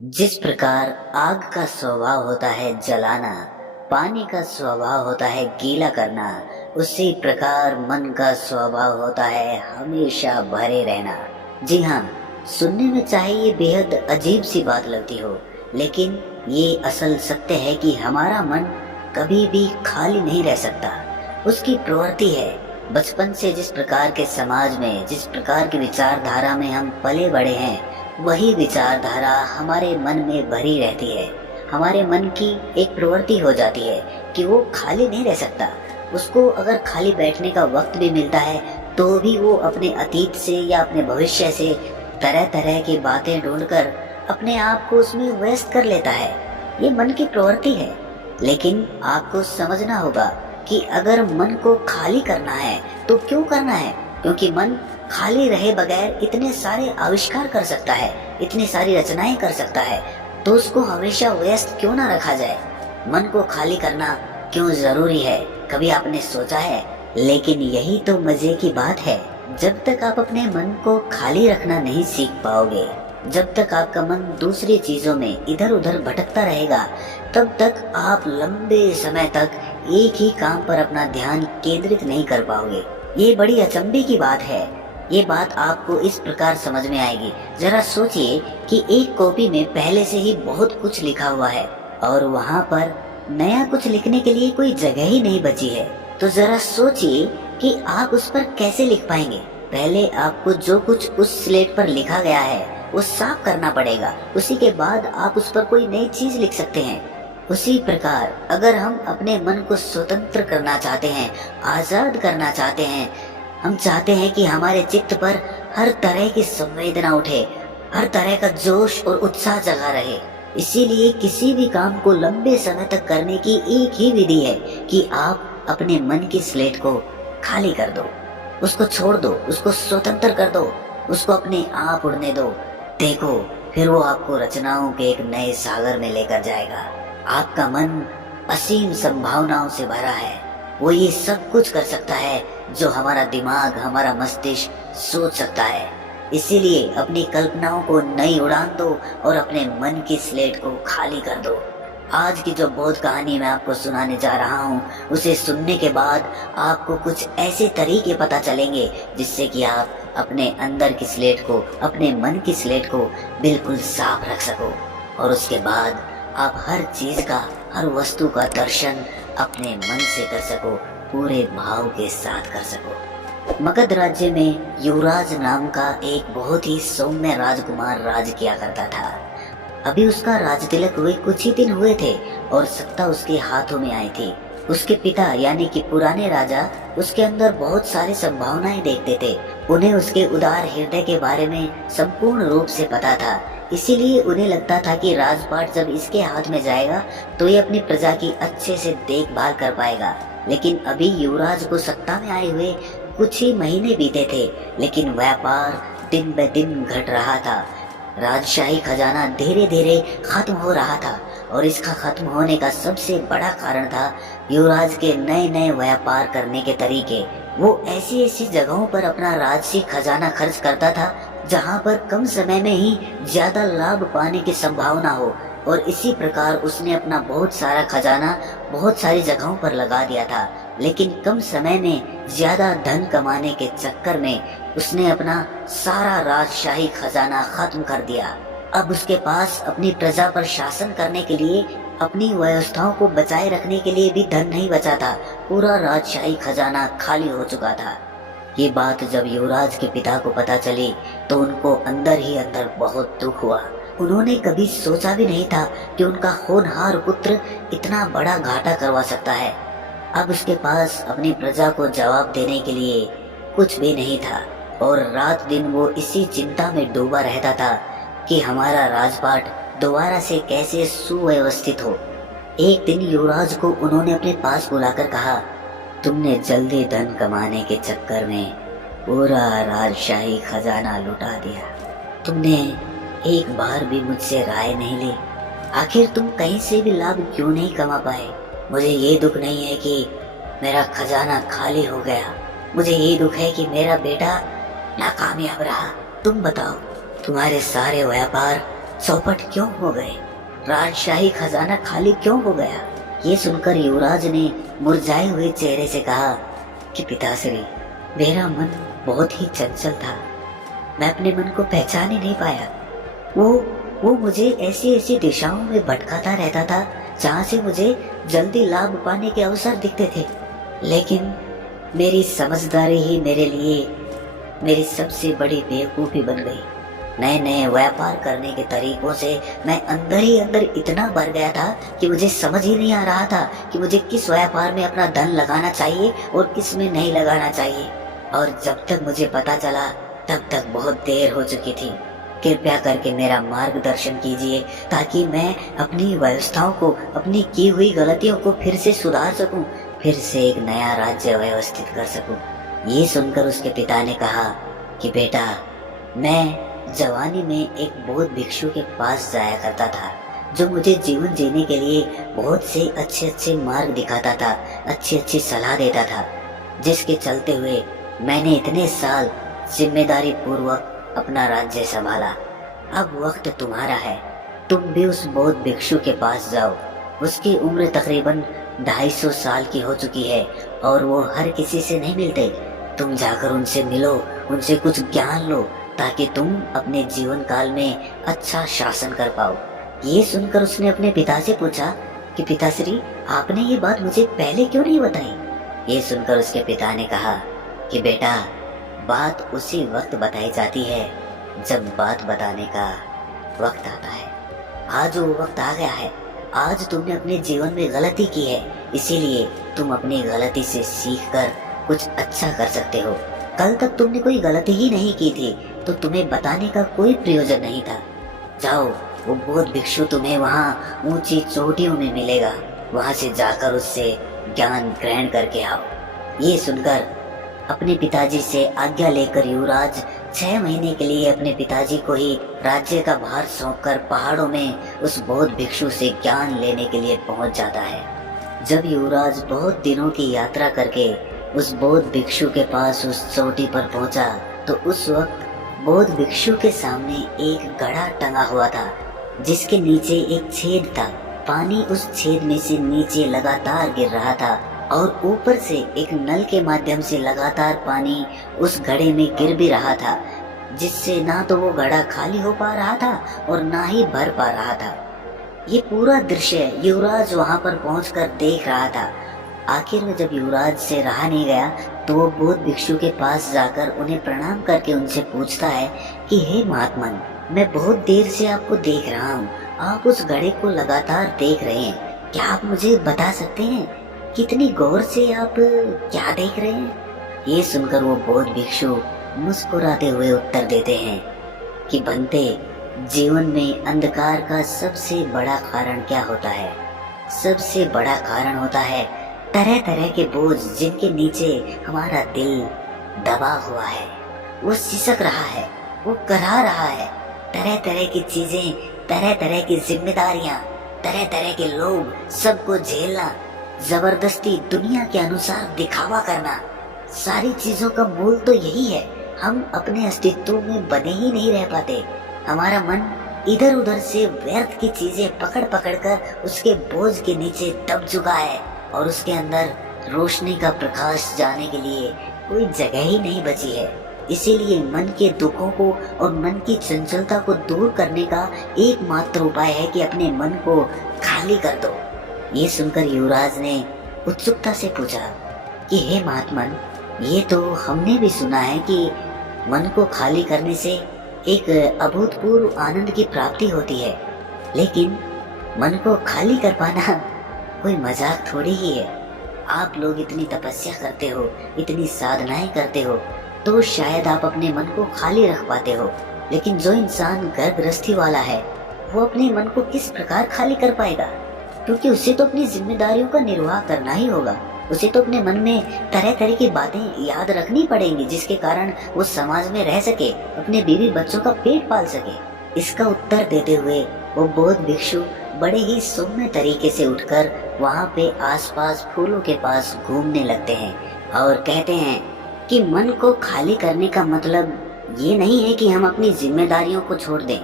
जिस प्रकार आग का स्वभाव होता है जलाना, पानी का स्वभाव होता है गीला करना, उसी प्रकार मन का स्वभाव होता है हमेशा भरे रहना। जी हाँ, सुनने में चाहे ये बेहद अजीब सी बात लगती हो, लेकिन ये असल सत्य है कि हमारा मन कभी भी खाली नहीं रह सकता। उसकी प्रवृत्ति है। बचपन से जिस प्रकार के समाज में, जिस प्रकार की विचारधारा में हम पले बड़े हैं, वही विचारधारा हमारे मन में भरी रहती है। हमारे मन की एक प्रवृत्ति हो जाती है कि वो खाली नहीं रह सकता। उसको अगर खाली बैठने का वक्त भी मिलता है तो भी वो अपने अतीत से या अपने भविष्य से तरह तरह की बातें ढूंढकर अपने आप को उसमें व्यस्त कर लेता है। ये मन की प्रवृत्ति है। लेकिन आपको समझना होगा कि अगर मन को खाली करना है तो क्यों करना है? क्योंकि मन खाली रहे बगैर इतने सारे आविष्कार कर सकता है, इतनी सारी रचनाएं कर सकता है, तो उसको हमेशा व्यस्त क्यों ना रखा जाए? मन को खाली करना क्यों जरूरी है, कभी आपने सोचा है? लेकिन यही तो मजे की बात है। जब तक आप अपने मन को खाली रखना नहीं सीख पाओगे, जब तक आपका मन दूसरी चीजों में इधर उधर भटकता रहेगा, तब तक आप लंबे समय तक एक ही काम पर अपना ध्यान केंद्रित नहीं कर पाओगे। ये बड़ी अचंभे की बात है। ये बात आपको इस प्रकार समझ में आएगी। जरा सोचिए कि एक कॉपी में पहले से ही बहुत कुछ लिखा हुआ है और वहाँ पर नया कुछ लिखने के लिए कोई जगह ही नहीं बची है। तो जरा सोचिए कि आप उस पर कैसे लिख पाएंगे। पहले आपको जो कुछ उस स्लेट पर लिखा गया है वो साफ करना पड़ेगा, उसी के बाद आप उस पर कोई नई चीज लिख सकते हैं। उसी प्रकार अगर हम अपने मन को स्वतंत्र करना चाहते हैं, आजाद करना चाहते हैं, हम चाहते हैं कि हमारे चित्त पर हर तरह की संवेदना उठे, हर तरह का जोश और उत्साह जगा रहे। इसीलिए किसी भी काम को लंबे समय तक करने की एक ही विधि है कि आप अपने मन की स्लेट को खाली कर दो, उसको छोड़ दो, उसको स्वतंत्र कर दो, उसको अपने आप उड़ने दो। देखो, फिर वो आपको रचनाओं के एक नए सागर में लेकर जाएगा। आपका मन असीम संभावनाओं से भरा है। वो ये सब कुछ कर सकता है जो हमारा दिमाग, हमारा मस्तिष्क सोच सकता है। इसीलिए अपनी कल्पनाओं को नई उड़ान दो और अपने मन की स्लेट को खाली कर दो। आज की जो बोध कहानी मैं आपको सुनाने जा रहा हूँ, उसे सुनने के बाद आपको कुछ ऐसे तरीके पता चलेंगे जिससे कि आप अपने अंदर की स्लेट को, अपने मन की स्लेट को बिल्कुल साफ रख सको और उसके बाद आप हर चीज का, हर वस्तु का दर्शन अपने मन से कर सको, पूरे भाव के साथ कर सको। मगध राज्य में युवराज नाम का एक बहुत ही सौम्य राजकुमार राज किया करता था। अभी उसका राज तिलक हुए कुछ ही दिन हुए थे और सत्ता उसके हाथों में आई थी। उसके पिता यानी कि पुराने राजा उसके अंदर बहुत सारी संभावनाएं देखते थे। उन्हें उसके उदार हृदय के बारे में संपूर्ण रूप से पता था। इसीलिए उन्हें लगता था कि राजपाट जब इसके हाथ में जाएगा तो ये अपनी प्रजा की अच्छे से देखभाल कर पाएगा। लेकिन अभी युवराज को सत्ता में आए हुए कुछ ही महीने बीते थे, लेकिन व्यापार दिन ब दिन घट रहा था। राजशाही खजाना धीरे धीरे खत्म हो रहा था और इसका खत्म होने का सबसे बड़ा कारण था युवराज के नए नए व्यापार करने के तरीके। वो ऐसी ऐसी जगहों पर अपना राजसी खजाना खर्च करता था जहां पर कम समय में ही ज्यादा लाभ पाने की संभावना हो, और इसी प्रकार उसने अपना बहुत सारा खजाना बहुत सारी जगहों पर लगा दिया था। लेकिन कम समय में ज्यादा धन कमाने के चक्कर में उसने अपना सारा राजशाही खजाना खत्म कर दिया। अब उसके पास अपनी प्रजा पर शासन करने के लिए, अपनी व्यवस्थाओं को बचाए रखने के लिए भी धन नहीं बचा था। पूरा राजशाही खजाना खाली हो चुका था। ये बात जब युवराज के पिता को पता चली तो उनको अंदर ही अंदर बहुत दुख हुआ। उन्होंने कभी सोचा भी नहीं था कि उनका होनहार पुत्र इतना बड़ा घाटा करवा सकता है। अब उसके पास अपनी प्रजा को जवाब देने के लिए कुछ भी नहीं था और रात दिन वो इसी चिंता में डूबा रहता था कि हमारा राजपाट दोबारा से कैसे सुव्यवस्थित हो। एक दिन युवराज को उन्होंने अपने पास बुलाकर कहा, तुमने जल्दी धन कमाने के चक्कर में पूरा राजशाही खजाना लुटा दिया। तुमने एक बार भी मुझसे राय नहीं ली। आखिर तुम कहीं से भी लाभ क्यों नहीं कमा पाए? मुझे ये दुख नहीं है कि मेरा खजाना खाली हो गया, मुझे ये दुख है कि मेरा बेटा नाकामयाब रहा। तुम बताओ, तुम्हारे सारे व्यापार चौपट क्यों हो गए? राजशाही खजाना खाली क्यों हो गया? ये सुनकर युवराज ने मुरझाए हुए चेहरे से कहा कि पिताश्री, मेरा मन बहुत ही चंचल था। मैं अपने मन को पहचान ही नहीं पाया। वो मुझे ऐसी ऐसी दिशाओं में भटकाता रहता था जहाँ से मुझे जल्दी लाभ पाने के अवसर दिखते थे। लेकिन मेरी समझदारी ही मेरे लिए मेरी सबसे बड़ी बेवकूफ़ी बन गई। नए नए व्यापार करने के तरीकों से मैं अंदर ही अंदर इतना भर गया था कि मुझे समझ ही नहीं आ रहा था कि मुझे किस व्यापार में अपना धन लगाना चाहिए और किस में नहीं लगाना चाहिए। और जब तक मुझे पता चला तब तक बहुत देर हो चुकी थी। कृपया करके मेरा मार्गदर्शन कीजिए ताकि मैं अपनी व्यवस्थाओं को, अपनी की हुई गलतियों को फिर से सुधार सकूं, फिर से एक नया राज्य व्यवस्थित कर सकूं। ये सुनकर उसके पिता ने कहा कि बेटा, मैं जवानी में एक बौद्ध भिक्षु के पास जाया करता था जो मुझे जीवन जीने के लिए बहुत से अच्छे अच्छे मार्ग दिखाता था, अच्छी अच्छी सलाह देता था, जिसके चलते हुए मैंने इतने साल जिम्मेदारी पूर्वक अपना राज्य संभाला। अब वक्त तुम्हारा है, तुम भी उस बौद्ध भिक्षु के पास जाओ। उसकी उम्र तकरीबन 250 साल की हो चुकी है और वो हर किसी से नहीं मिलते। तुम जाकर उनसे मिलो, उनसे कुछ ज्ञान लो ताकि तुम अपने जीवन काल में अच्छा शासन कर पाओ। ये सुनकर उसने अपने पिता से पूछा कि पिताश्री, आपने ये बात मुझे पहले क्यों नहीं बताई? ये सुनकर उसके पिता ने कहा कि बेटा, बात उसी वक्त बताई जाती है जब बात बताने का वक्त आता है। आज वो वक्त आ गया है। आज तुमने अपने जीवन में गलती की है, इसीलिए तुम अपनी गलती से सीखकर कुछ अच्छा कर सकते हो। कल तक तुमने कोई गलती ही नहीं की थी तो तुम्हें बताने का कोई प्रयोजन नहीं था। जाओ, वो बौद्ध भिक्षु तुम्हें वहाँ ऊंची चोटियों में मिलेगा, वहाँ से जाकर उससे ज्ञान ग्रहण करके आओ। ये सुनकर अपने पिताजी से आज्ञा लेकर युवराज 6 महीने के लिए अपने पिताजी को ही राज्य का भार सौंपकर पहाड़ों में उस बौद्ध भिक्षु से ज्ञान लेने के लिए पहुंच जाता है। जब युवराज बहुत दिनों की यात्रा करके उस बौद्ध भिक्षु के पास उस चोटी पर पहुंचा तो उस वक्त बौद्ध भिक्षु के सामने एक घड़ा टंगा हुआ था जिसके नीचे एक छेद था। पानी उस छेद में से नीचे लगातार गिर रहा था और ऊपर से एक नल के माध्यम से लगातार पानी उस घड़े में गिर भी रहा था, जिससे ना तो वो घड़ा खाली हो पा रहा था और ना ही भर पा रहा था। ये पूरा दृश्य युवराज वहां पर पहुंचकर देख रहा था। आखिर में जब युवराज से रहा नहीं गया तो वो बौद्ध भिक्षु के पास जाकर उन्हें प्रणाम करके उनसे पूछता है कि हे महात्मन, मैं बहुत देर से आपको देख रहा हूँ, आप उस घड़े को लगातार देख रहे हैं, क्या आप मुझे बता सकते हैं कितनी गौर से आप क्या देख रहे हैं? ये सुनकर वो बौद्ध भिक्षु मुस्कुराते हुए उत्तर देते हैं कि बनते, जीवन में अंधकार का सबसे बड़ा कारण क्या होता है? सबसे बड़ा कारण होता है तरह तरह के बोझ जिनके नीचे हमारा दिल दबा हुआ है, वो सिसक रहा है, वो करा रहा है। तरह तरह की चीजें, तरह तरह की जिम्मेदारियां, तरह तरह के लोग, सबको झेलना, जबरदस्ती दुनिया के अनुसार दिखावा करना, सारी चीजों का मूल तो यही है। हम अपने अस्तित्व में बने ही नहीं रह पाते। हमारा मन इधर उधर से व्यर्थ की चीजें पकड़ पकड़ कर उसके बोझ के नीचे दब चुका है और उसके अंदर रोशनी का प्रकाश जाने के लिए कोई जगह ही नहीं बची है। इसीलिए मन के दुखों को और मन की चंचलता को दूर करने का एकमात्र उपाय है कि अपने मन को खाली कर दो। ये सुनकर युवराज ने उत्सुकता से पूछा कि हे महात्मन, ये तो हमने भी सुना है कि मन को खाली करने से एक अभूतपूर्व आनंद की प्राप्ति होती है, लेकिन मन को खाली कर पाना कोई मजाक थोड़ी ही है। आप लोग इतनी तपस्या करते हो, इतनी साधनाएं करते हो, तो शायद आप अपने मन को खाली रख पाते हो, लेकिन जो इंसान घर गृहस्थी वाला है वो अपने मन को किस प्रकार खाली कर पाएगा? क्योंकि उसे तो अपनी जिम्मेदारियों का निर्वाह करना ही होगा। उसे तो अपने मन में तरह तरह की बातें याद रखनी पड़ेंगी जिसके कारण वो समाज में रह सके, अपने बीवी बच्चों का पेट पाल सके। इसका उत्तर देते हुए वो बौद्ध भिक्षु बड़े ही सौम्य तरीके से उठकर वहाँ पे आसपास फूलों के पास घूमने लगते हैं और कहते हैं कि मन को खाली करने का मतलब ये नहीं है कि हम अपनी जिम्मेदारियों को छोड़ दें।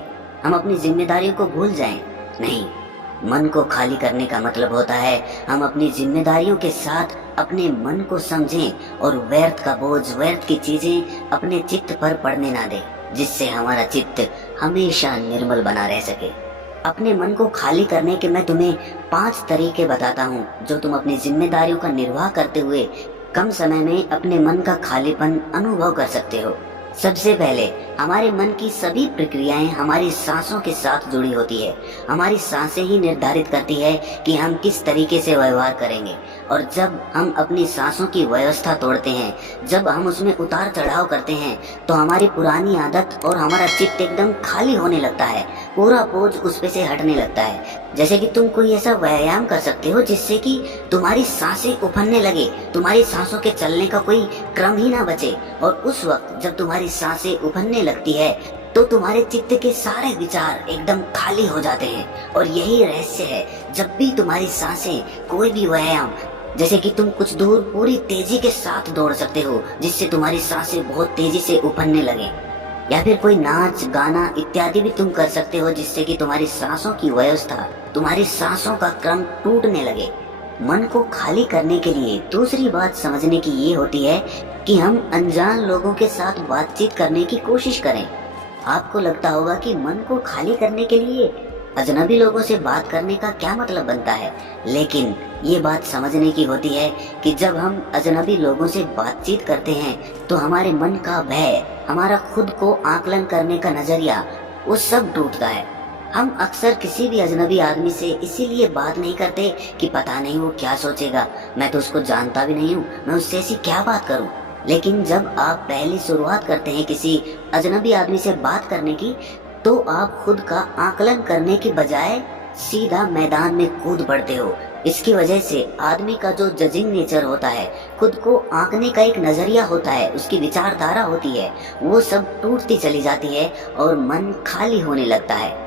हम अपनी जिम्मेदारियों को भूल जाएं। नहीं, मन को खाली करने का मतलब होता है हम अपनी जिम्मेदारियों के साथ अपने मन को समझें और व्यर्थ का बोझ, व्यर्थ की चीजें अपने चित्त पर पड़ने ना दें, जिससे हमारा चित्त हमेशा निर्मल बना रह सके। अपने मन को खाली करने के मैं तुम्हें 5 तरीके बताता हूँ जो तुम अपनी जिम्मेदारियों का निर्वाह करते हुए कम समय में अपने मन का खालीपन अनुभव कर सकते हो। सबसे पहले, हमारे मन की सभी प्रक्रियाएं हमारी सांसों के साथ जुड़ी होती है। हमारी सांसें ही निर्धारित करती है कि हम किस तरीके से व्यवहार करेंगे, और जब हम अपनी सांसों की व्यवस्था तोड़ते हैं, जब हम उसमें उतार चढ़ाव करते हैं, तो हमारी पुरानी आदत और हमारा चित्त एकदम खाली होने लगता है, पूरा बोझ उस पे से हटने लगता है। जैसे कि तुम कोई ऐसा व्यायाम कर सकते हो जिससे कि तुम्हारी सांसें उफनने लगे, तुम्हारी सांसों के चलने का कोई क्रम ही ना बचे, और उस वक्त जब तुम्हारी सांसें उफनने लगती है तो तुम्हारे चित्त के सारे विचार एकदम खाली हो जाते हैं। और यही रहस्य है, जब भी तुम्हारी सांसें, कोई भी व्यायाम, जैसे कि तुम कुछ दूर पूरी तेजी के साथ दौड़ सकते हो जिससे तुम्हारी सांसें बहुत तेजी से उफनने लगे, या फिर कोई नाच गाना इत्यादि भी तुम कर सकते हो जिससे कि तुम्हारी सांसों की व्यवस्था, तुम्हारी सांसों का क्रम टूटने लगे। मन को खाली करने के लिए दूसरी बात समझने की ये होती है कि हम अनजान लोगों के साथ बातचीत करने की कोशिश करें। आपको लगता होगा कि मन को खाली करने के लिए अजनबी लोगों से बात करने का क्या मतलब बनता है, लेकिन ये बात समझने की होती है कि जब हम अजनबी लोगों से बातचीत करते हैं तो हमारे मन का भय, हमारा खुद को आकलन करने का नजरिया, वो सब टूटता है। हम अक्सर किसी भी अजनबी आदमी से इसीलिए बात नहीं करते कि पता नहीं वो क्या सोचेगा, मैं तो उसको जानता भी नहीं हूँ, मैं उससे ऐसी क्या बात करूँ। लेकिन जब आप पहली शुरुआत करते हैं किसी अजनबी आदमी से बात करने की, तो आप खुद का आकलन करने की बजाय सीधा मैदान में कूद पड़ते हो। इसकी वजह से आदमी का जो जजिंग नेचर होता है, खुद को आंकने का एक नजरिया होता है, उसकी विचारधारा होती है, वो सब टूटती चली जाती है और मन खाली होने लगता है।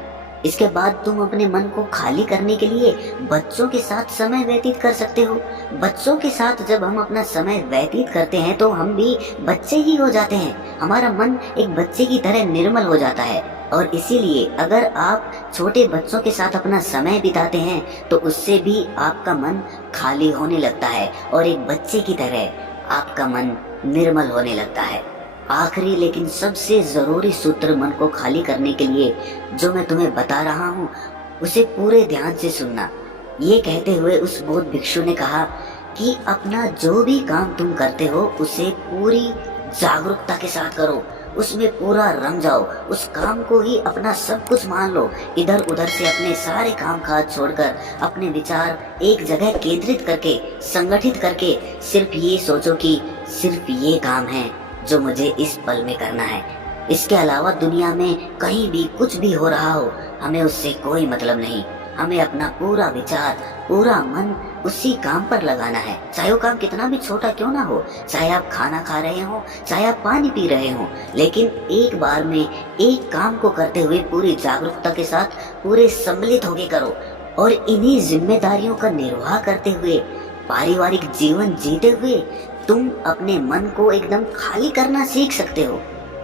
इसके बाद तुम अपने मन को खाली करने के लिए बच्चों के साथ समय व्यतीत कर सकते हो। बच्चों के साथ जब हम अपना समय व्यतीत करते हैं तो हम भी बच्चे ही हो जाते हैं, हमारा मन एक बच्चे की तरह निर्मल हो जाता है। और इसीलिए अगर आप छोटे बच्चों के साथ अपना समय बिताते हैं तो उससे भी आपका मन खाली होने लगता है और एक बच्चे की तरह आपका मन निर्मल होने लगता है। आखिरी लेकिन सबसे जरूरी सूत्र मन को खाली करने के लिए जो मैं तुम्हें बता रहा हूँ, उसे पूरे ध्यान से सुनना। ये कहते हुए उस बौद्ध भिक्षु ने कहा कि अपना जो भी काम तुम करते हो उसे पूरी जागरूकता के साथ करो, उसमें पूरा रम जाओ, उस काम को ही अपना सब कुछ मान लो। इधर उधर से अपने सारे काम काज छोड़कर अपने विचार एक जगह केंद्रित करके, संगठित करके सिर्फ ये सोचो कि सिर्फ ये काम है जो मुझे इस पल में करना है। इसके अलावा दुनिया में कहीं भी कुछ भी हो रहा हो, हमें उससे कोई मतलब नहीं। हमें अपना पूरा विचार, पूरा मन उसी काम पर लगाना है, चाहे वो काम कितना भी छोटा क्यों ना हो, चाहे आप खाना खा रहे हो, चाहे आप पानी पी रहे हो, लेकिन एक बार में एक काम को करते हुए पूरी जागरूकता के साथ पूरे सम्मिलित होके करो। और इन्हीं जिम्मेदारियों का निर्वाह करते हुए, पारिवारिक जीवन जीते हुए तुम अपने मन को एकदम खाली करना सीख सकते हो।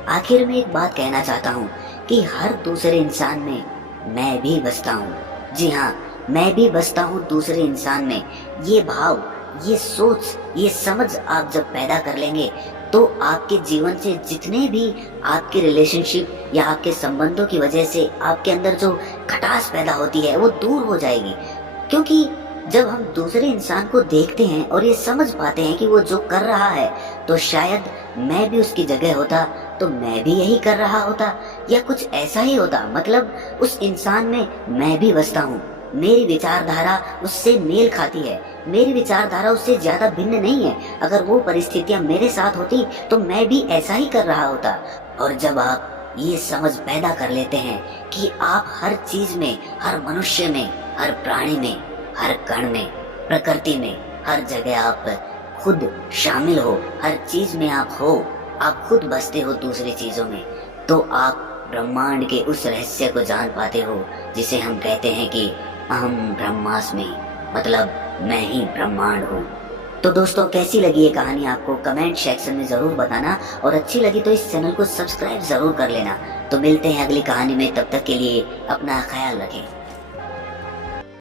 आखिर में एक बात कहना चाहता हूँ कि हर दूसरे इंसान में मैं भी बसता हूँ। जी हाँ, मैं भी बसता हूँ दूसरे इंसान में। ये भाव, ये सोच, ये समझ आप जब पैदा कर लेंगे तो आपके जीवन से जितने भी आपके रिलेशनशिप या आपके संबंधों की वजह से आपके अंदर जो खटास पैदा होती है वो दूर हो जाएगी। क्योंकि जब हम दूसरे इंसान को देखते हैं और ये समझ पाते हैं कि वो जो कर रहा है, तो शायद मैं भी उसकी जगह होता तो मैं भी यही कर रहा होता, या कुछ ऐसा ही होता। मतलब उस इंसान में मैं भी बसता हूँ, मेरी विचारधारा उससे मेल खाती है, मेरी विचारधारा उससे ज्यादा भिन्न नहीं है। अगर वो परिस्थितियां मेरे साथ होती तो मैं भी ऐसा ही कर रहा होता। और जब आप ये समझ पैदा कर लेते हैं कि आप हर चीज में, हर मनुष्य में, हर प्राणी में, हर कण में, प्रकृति में, हर जगह आप खुद शामिल हो, हर चीज में आप हो, आप खुद बसते हो दूसरी चीजों में, तो आप ब्रह्मांड के उस रहस्य को जान पाते हो जिसे हम कहते हैं कि अहम ब्रह्मास्मि, मतलब मैं ही ब्रह्मांड हूँ। तो दोस्तों कैसी लगी ये कहानी आपको कमेंट सेक्शन में ज़रूर बताना, और अच्छी लगी तो इस चैनल को सब्सक्राइब ज़रूर कर लेना। तो मिलते हैं अगली कहानी में, तब तक के लिए अपना ख्याल रखें।